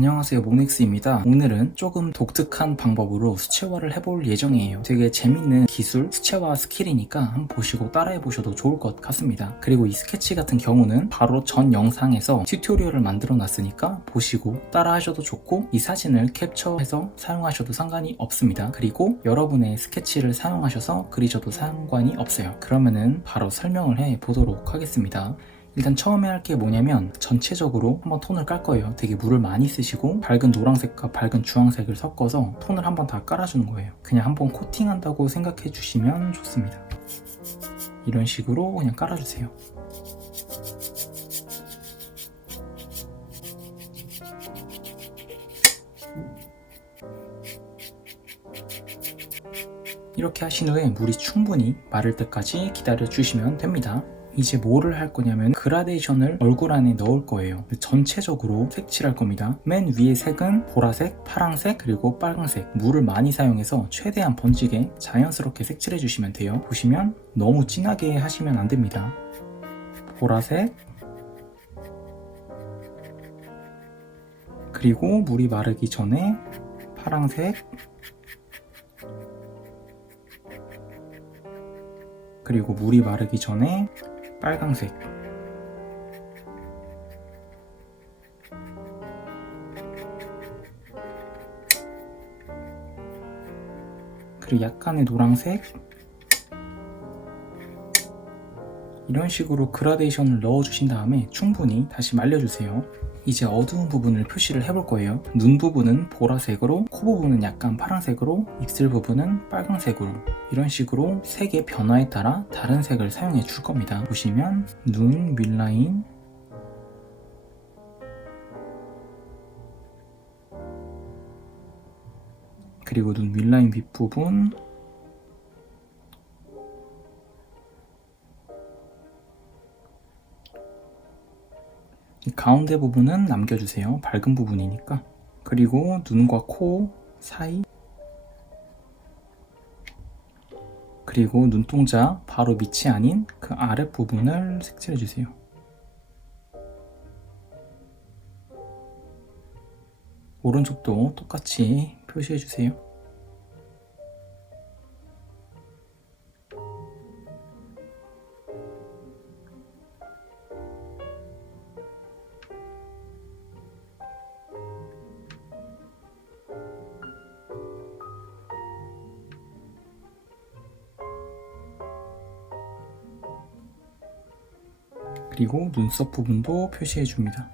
안녕하세요, 몽닉스입니다. 오늘은 조금 독특한 방법으로 수채화를 해볼 예정이에요. 되게 재밌는 기술, 수채화 스킬이니까 한번 보시고 따라해 보셔도 좋을 것 같습니다. 그리고 이 스케치 같은 경우는 바로 전 영상에서 튜토리얼을 만들어 놨으니까 보시고 따라 하셔도 좋고, 이 사진을 캡처해서 사용하셔도 상관이 없습니다. 그리고 여러분의 스케치를 사용하셔서 그리셔도 상관이 없어요. 그러면은 바로 설명을 해 보도록 하겠습니다. 일단 처음에 할 게 뭐냐면 전체적으로 한번 톤을 깔 거예요. 되게 물을 많이 쓰시고 밝은 노란색과 밝은 주황색을 섞어서 톤을 한번 다 깔아주는 거예요. 그냥 한번 코팅한다고 생각해 주시면 좋습니다. 이런 식으로 그냥 깔아주세요. 이렇게 하신 후에 물이 충분히 마를 때까지 기다려 주시면 됩니다. 이제 뭐를 할 거냐면 그라데이션을 얼굴 안에 넣을 거예요. 전체적으로 색칠할 겁니다. 맨 위에 색은 보라색, 파랑색, 그리고 빨간색. 물을 많이 사용해서 최대한 번지게 자연스럽게 색칠해 주시면 돼요. 보시면 너무 진하게 하시면 안 됩니다. 보라색, 그리고 물이 마르기 전에 파랑색, 그리고 물이 마르기 전에 빨강색, 그리고 약간의 노란색, 이런 식으로 그라데이션을 넣어주신 다음에 충분히 다시 말려주세요. 이제 어두운 부분을 표시를 해볼 거예요. 눈 부분은 보라색으로, 코 부분은 약간 파란색으로, 입술 부분은 빨간색으로, 이런 식으로 색의 변화에 따라 다른 색을 사용해 줄 겁니다. 보시면 눈 윗라인, 그리고 눈 윗라인 윗부분, 이 가운데 부분은 남겨주세요. 밝은 부분이니까. 그리고 눈과 코 사이, 그리고 눈동자 바로 밑이 아닌 그 아랫부분을 색칠해주세요. 오른쪽도 똑같이 표시해주세요. 그리고 눈썹 부분도 표시해 줍니다.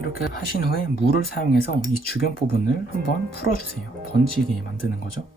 이렇게 하신 후에 물을 사용해서 이 주변 부분을 한번 풀어주세요. 번지게 만드는 거죠.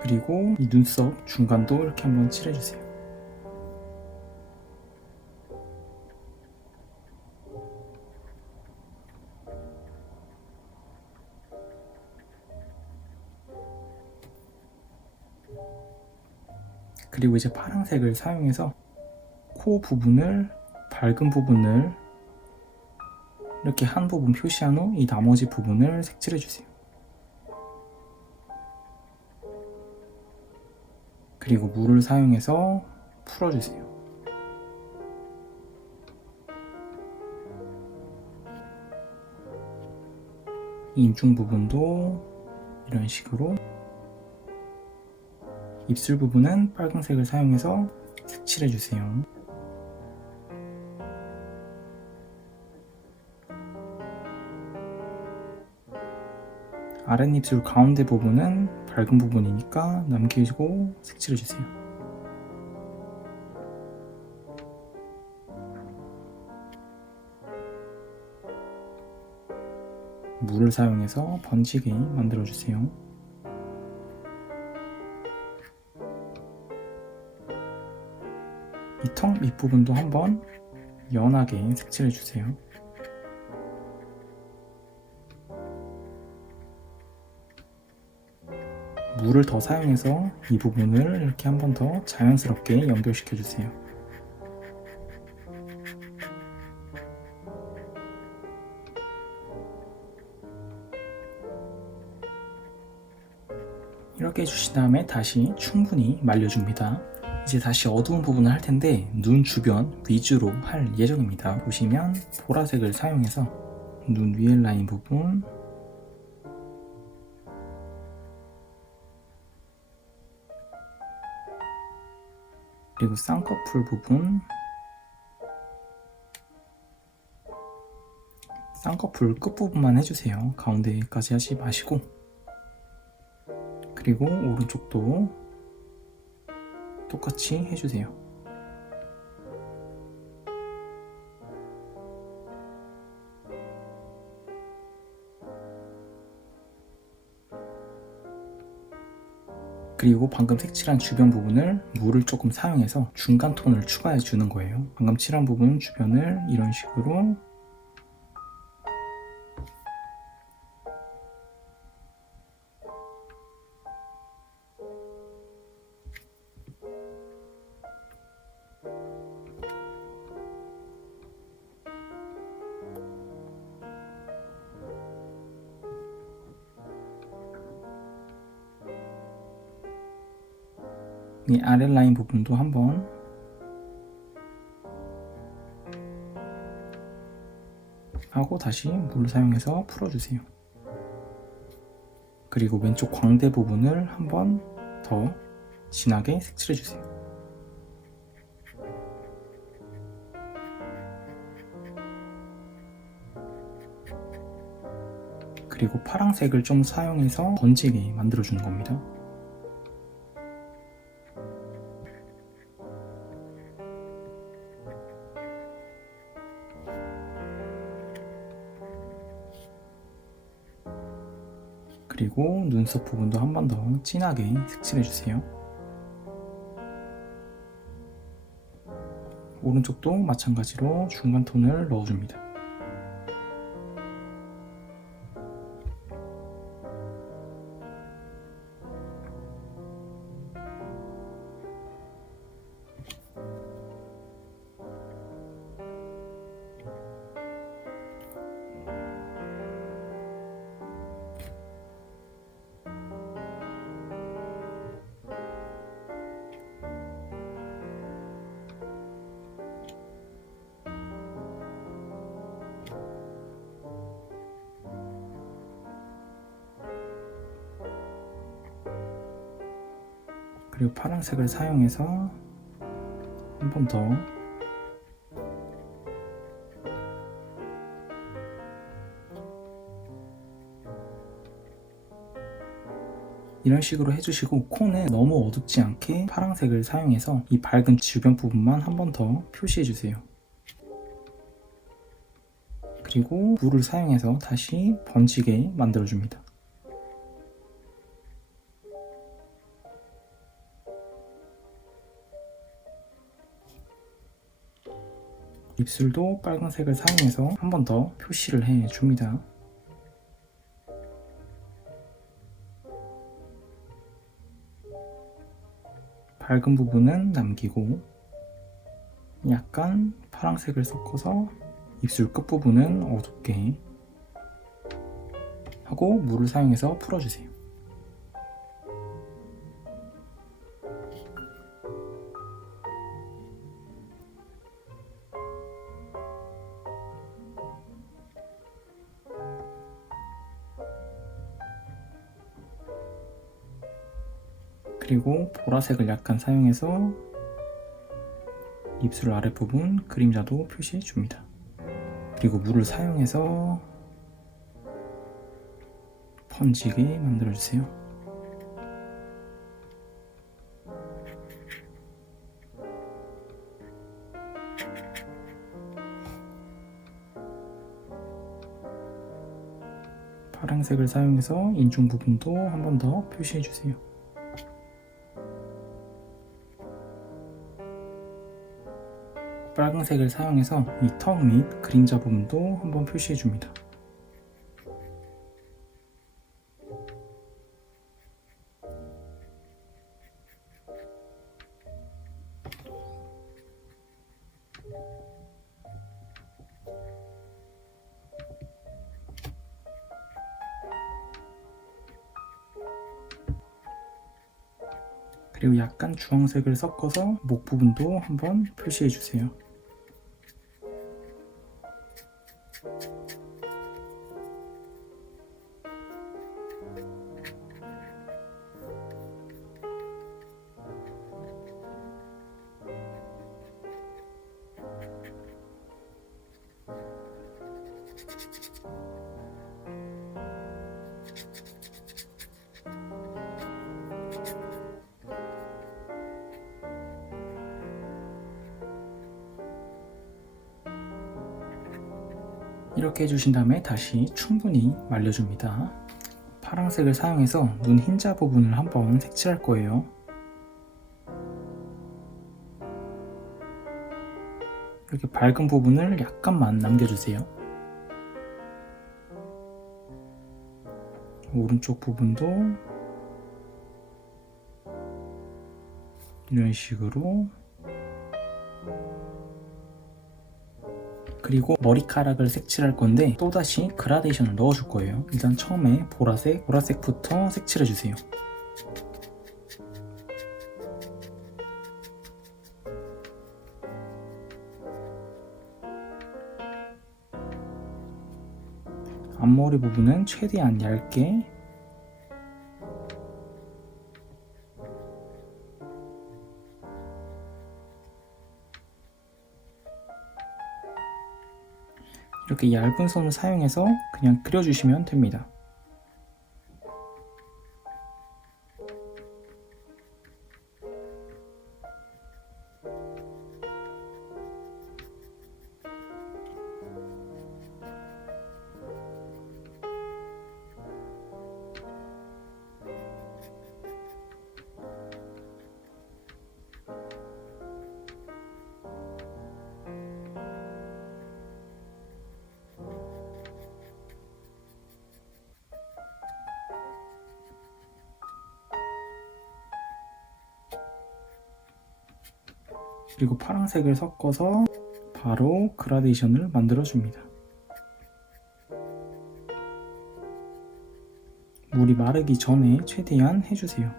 그리고 이 눈썹 중간도 이렇게 한번 칠해주세요. 그리고 이제 파란색을 사용해서 코 부분을, 밝은 부분을 이렇게 한 부분 표시한 후 이 나머지 부분을 색칠해주세요. 그리고 물을 사용해서 풀어주세요. 이 인중 부분도 이런 식으로, 입술 부분은 빨간색을 사용해서 색칠해주세요. 아랫입술 가운데 부분은 밝은 부분이니까 남기고 색칠해주세요. 물을 사용해서 번지게 만들어주세요. 이 턱 밑부분도 한번 연하게 색칠해주세요. 물을 더 사용해서 이 부분을 이렇게 한 번 더 자연스럽게 연결시켜 주세요. 이렇게 해주신 다음에 다시 충분히 말려줍니다. 이제 다시 어두운 부분을 할 텐데 눈 주변 위주로 할 예정입니다. 보시면 보라색을 사용해서 눈 위에 라인 부분, 그리고 쌍꺼풀 부분, 쌍꺼풀 끝부분만 해주세요. 가운데까지 하지 마시고, 그리고 오른쪽도 똑같이 해주세요. 그리고 방금 색칠한 주변 부분을 물을 조금 사용해서 중간 톤을 추가해 주는 거예요. 방금 칠한 부분 주변을 이런 식으로 이 아랫라인 부분도 한번 하고 다시 물을 사용해서 풀어주세요. 그리고 왼쪽 광대 부분을 한번 더 진하게 색칠해주세요. 그리고 파란색을 좀 사용해서 번지게 만들어주는 겁니다. 그리고 눈썹 부분도 한 번 더 진하게 색칠해주세요. 오른쪽도 마찬가지로 중간 톤을 넣어줍니다. 그리고 파란색을 사용해서 한 번 더 이런 식으로 해주시고, 코는 너무 어둡지 않게 파란색을 사용해서 이 밝은 주변 부분만 한 번 더 표시해주세요. 그리고 물을 사용해서 다시 번지게 만들어줍니다. 입술도 빨간색을 사용해서 한 번 더 표시를 해줍니다. 밝은 부분은 남기고 약간 파란색을 섞어서 입술 끝부분은 어둡게 하고 물을 사용해서 풀어주세요. 그리고 보라색을 약간 사용해서 입술 아랫부분 그림자도 표시해 줍니다. 그리고 물을 사용해서 번지게 만들어 주세요. 파란색을 사용해서 인중 부분도 한 번 더 표시해 주세요. 빨간색을 사용해서 이 턱 및 그림자 부분도 한번 표시해 줍니다. 그리고 약간 주황색을 섞어서 목 부분도 한번 표시해 주세요. 이렇게 해주신 다음에 다시 충분히 말려줍니다. 파란색을 사용해서 눈 흰자 부분을 한번 색칠할 거예요. 이렇게 밝은 부분을 약간만 남겨주세요. 오른쪽 부분도 이런 식으로, 그리고 머리카락을 색칠할 건데 또다시 그라데이션을 넣어줄 거예요. 일단 처음에 보라색부터 색칠해주세요. 앞머리 부분은 최대한 얇게, 이렇게 얇은 선을 사용해서 그냥 그려주시면 됩니다. 그리고 파란색을 섞어서 바로 그라데이션을 만들어 줍니다. 물이 마르기 전에 최대한 해주세요.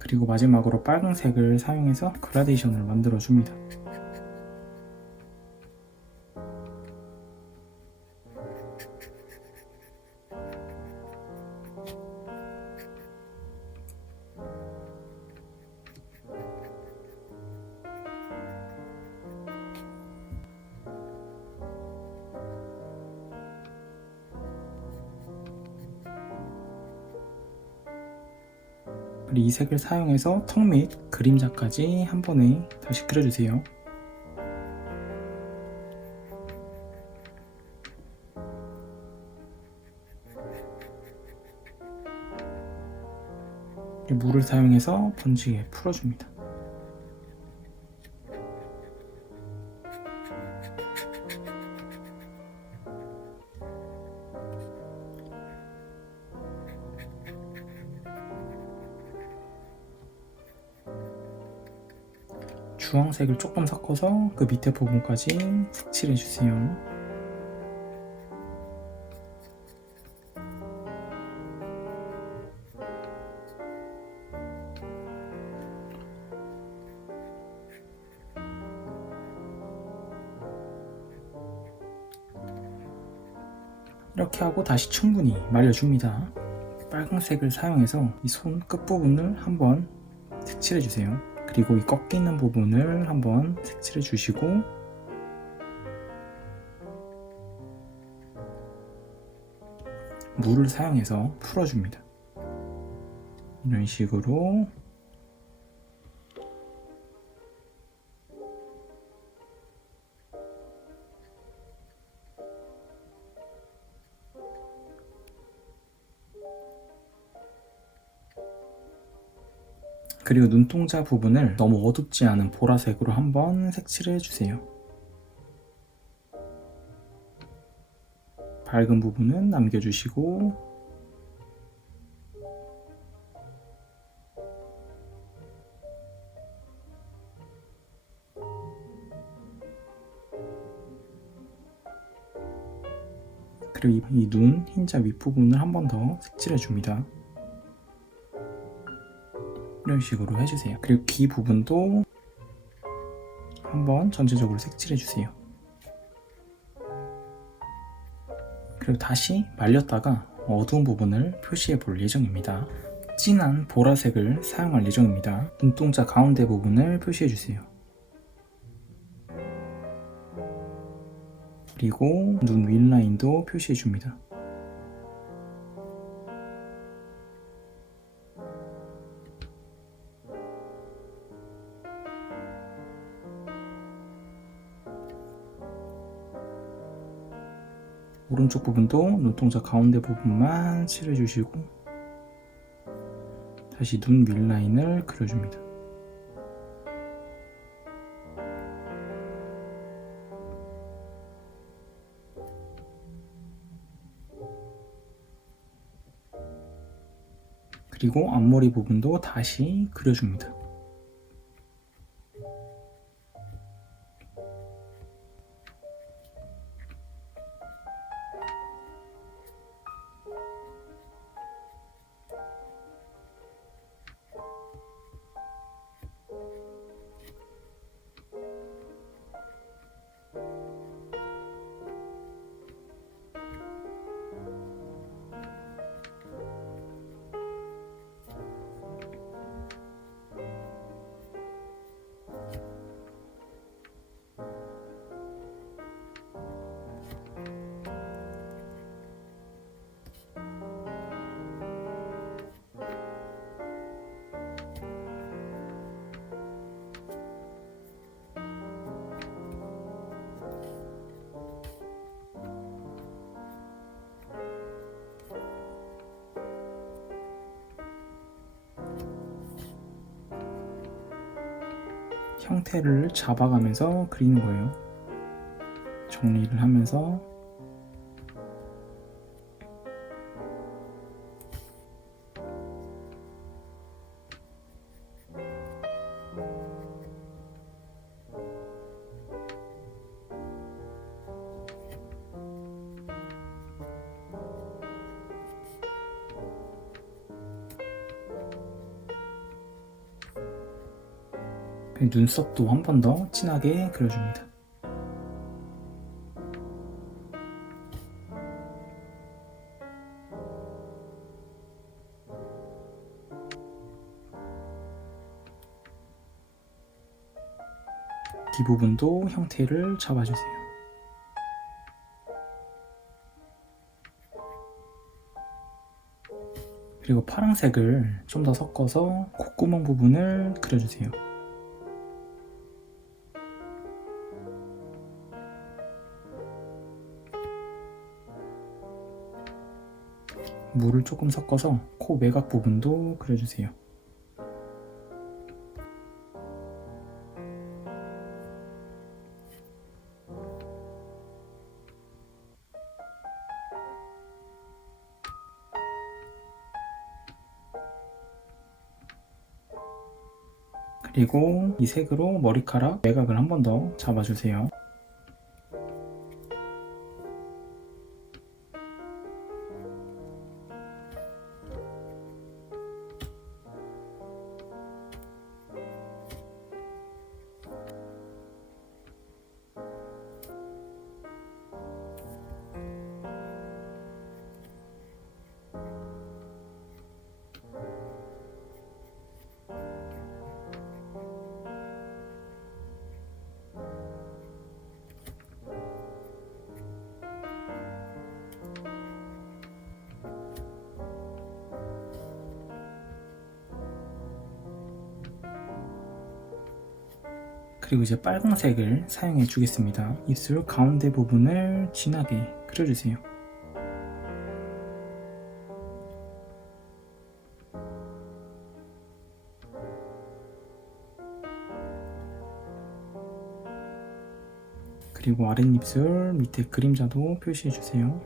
그리고 마지막으로 빨간색을 사용해서 그라데이션을 만들어 줍니다. 그리고 이 색을 사용해서 턱 및 그림자까지 한 번에 다시 그려주세요. 물을 사용해서 번지게 풀어줍니다. 주황색을 조금 섞어서 그 밑에 부분까지 색칠해주세요. 이렇게 하고 다시 충분히 말려줍니다. 빨간색을 사용해서 이 손 끝부분을 한번 색칠해주세요. 그리고 이 꺾이는 부분을 한번 색칠해 주시고, 물을 사용해서 풀어줍니다. 이런 식으로. 그리고 눈동자 부분을 너무 어둡지 않은 보라색으로 한번 색칠해 주세요. 밝은 부분은 남겨주시고, 그리고 이 눈 흰자 윗부분을 한 번 더 색칠해 줍니다. 이런 식으로 해주세요. 그리고 귀 부분도 한번 전체적으로 색칠해 주세요. 그리고 다시 말렸다가 어두운 부분을 표시해 볼 예정입니다. 진한 보라색을 사용할 예정입니다. 눈동자 가운데 부분을 표시해 주세요. 그리고 눈 윗라인도 표시해 줍니다. 오른쪽 부분도 눈동자 가운데 부분만 칠해주시고 다시 눈 윗라인을 그려줍니다. 그리고 앞머리 부분도 다시 그려줍니다. 형태를 잡아가면서 그리는 거예요. 정리를 하면서 눈썹도 한 번 더 진하게 그려줍니다. 귀 부분도 형태를 잡아주세요. 그리고 파란색을 좀 더 섞어서 콧구멍 부분을 그려주세요. 물을 조금 섞어서 코 매각 부분도 그려주세요. 그리고 이 색으로 머리카락 매각을 한 번 더 잡아주세요. 그리고 이제 빨강색을 사용해 주겠습니다. 입술 가운데 부분을 진하게 그려주세요. 그리고 아랫입술 밑에 그림자도 표시해 주세요.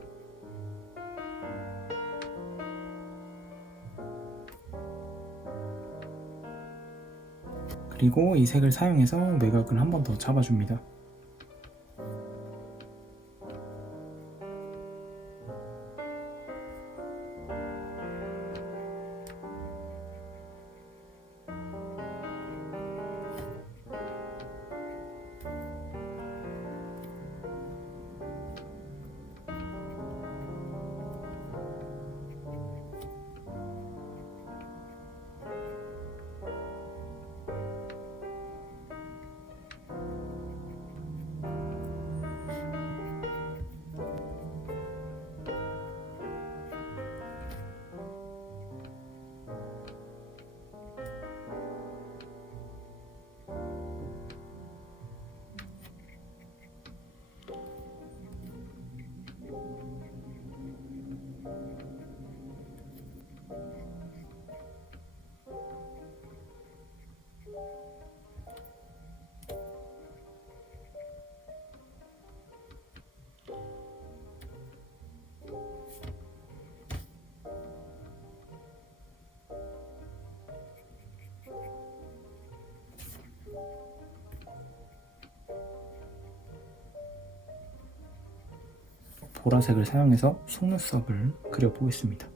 그리고 이 색을 사용해서 매각을 한 번 더 잡아줍니다. 보라색을 사용해서 속눈썹을 그려보겠습니다.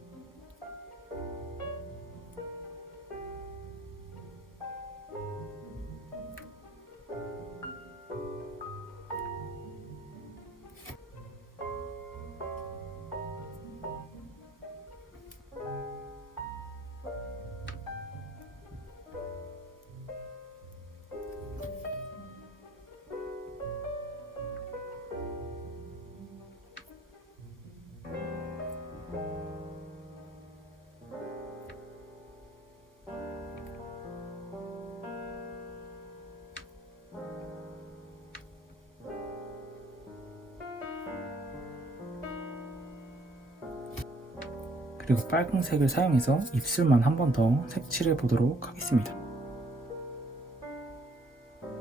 그리고 빨강색을 사용해서 입술만 한 번 더 색칠해 보도록 하겠습니다.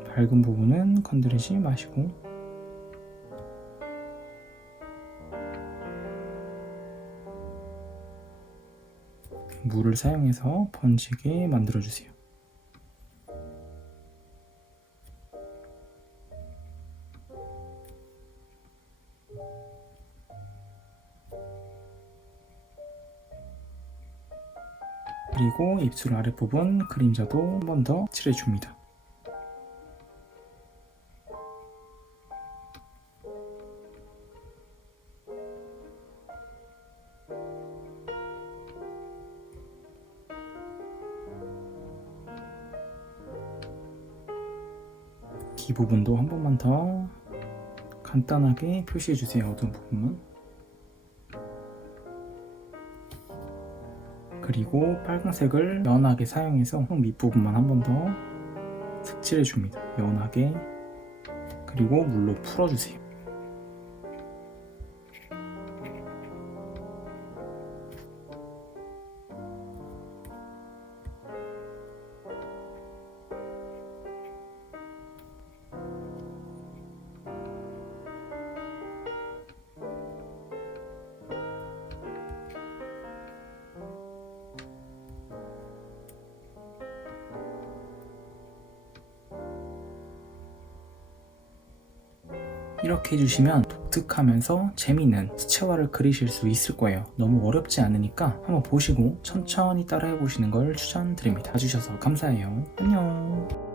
밝은 부분은 건드리지 마시고 물을 사용해서 번지게 만들어주세요. 그리고 입술 아랫부분 그림자도 한 번 더 칠해줍니다. 귀 부분도 한 번만 더 간단하게 표시해주세요. 어두운 부분만. 그리고 빨간색을 연하게 사용해서 밑부분만 한 번 더 색칠해줍니다. 연하게. 그리고 물로 풀어주세요. 이렇게 해주시면 독특하면서 재미있는 수채화를 그리실 수 있을 거예요. 너무 어렵지 않으니까 한번 보시고 천천히 따라해 보시는 걸 추천드립니다. 봐주셔서 감사해요. 안녕.